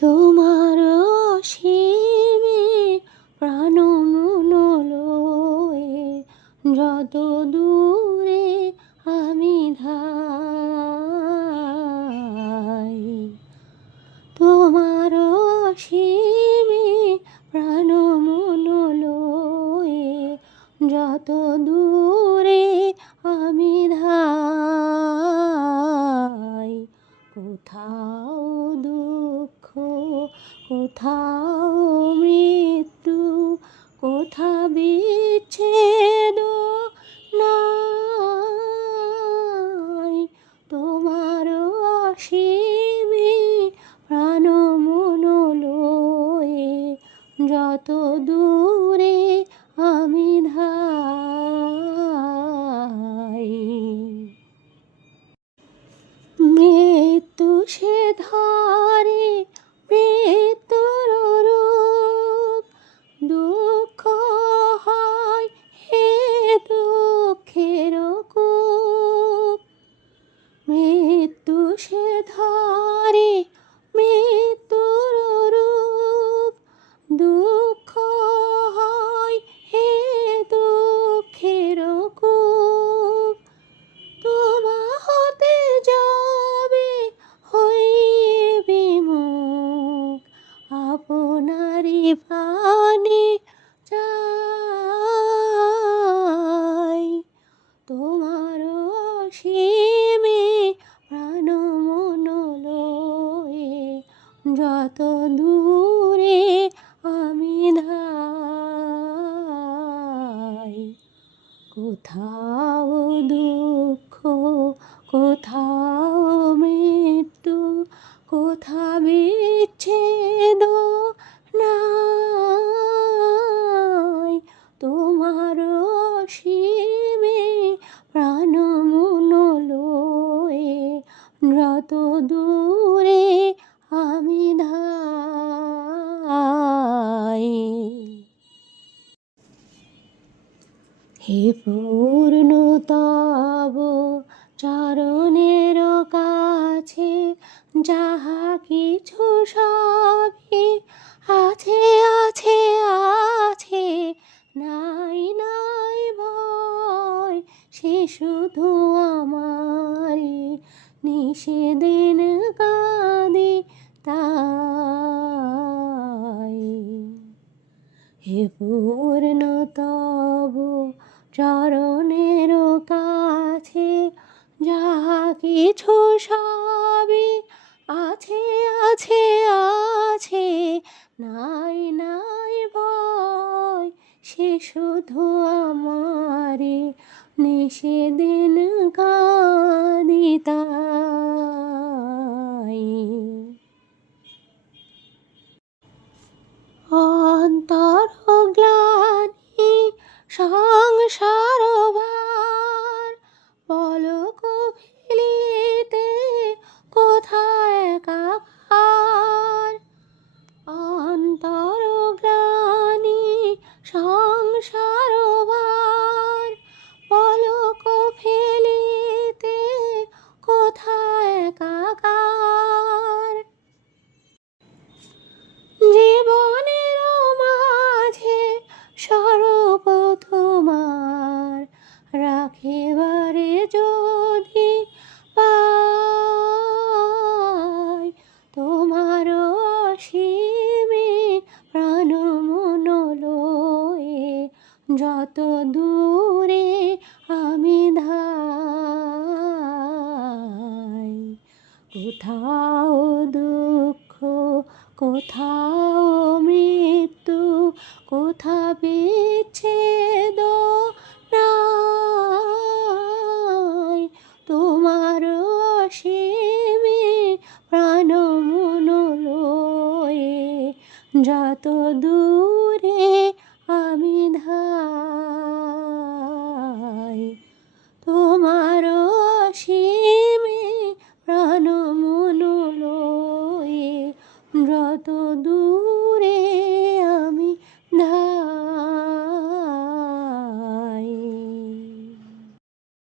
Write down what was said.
তোমার অসীমে প্রাণ মন লয়ে যত দূরে আমি ধাই। তোমার অসীমে প্রাণ মন লয়ে যত দূরে আমি ধাই। কোথাও দুঃখ, কোথাও মৃত্যু, কোথা বিচ্ছেদ নাই। তোমার অসীমে প্রাণ মন লয়ে যত দূরে আমি ধাই। মৃত্যু সে ধরে মৃত্যুর রূপ, দুঃখ হয় হে দুঃখের কূপ। মৃত্যু সে ধরে মৃত্যুর রূপ, দুঃখ হয় হে দুঃখের কূপ। তোমা হতে যাবে হইয়ে বিমুখ, আপনারি পানে চাই। তোমার অসীমে প্রাণ মন লয়ে যত দূরে আমি ধাই। কোথাও দুঃখ, কোথাও মৃত্যু, কোথা বিচ্ছেদ নাই। তোমার অসীমে প্রাণ মন লয়ে যত দূরে আমি ধাই। হে পূর্ণতব চরণের কাছে যাহা কিছু সবই আছে আছে আছে, নাই নাই ভয় সে শুধু আমারি নিষেদিন কাঁদি তাই। হে পূর্ণতব চরণের কাছে যাহা কিছু সবই আছে আছে আছে, নাই নাই ভয় সে শুধু আমারি নিষেদিন কাঁদি তাই। অন্তর গ্লানি সংসার ভার, পলক ফেলিতে কোথায় একাকার। অন্তর গ্লানি সংসার ভার, পলক ফেলিতে কোথায় একাকার। জীবনের মাঝে স্বরূপ তোমার রাখিবারে যদি পাই। তোমার অসীমে প্রাণ মন লয়ে যত দূরে আমি ধাই। কোথাও দুঃখ, কোথাও মৃত্যু, কোথা বিচ্ছেদ নাই। তোমার অসীমে প্রাণ মন লয়ে যত দূরে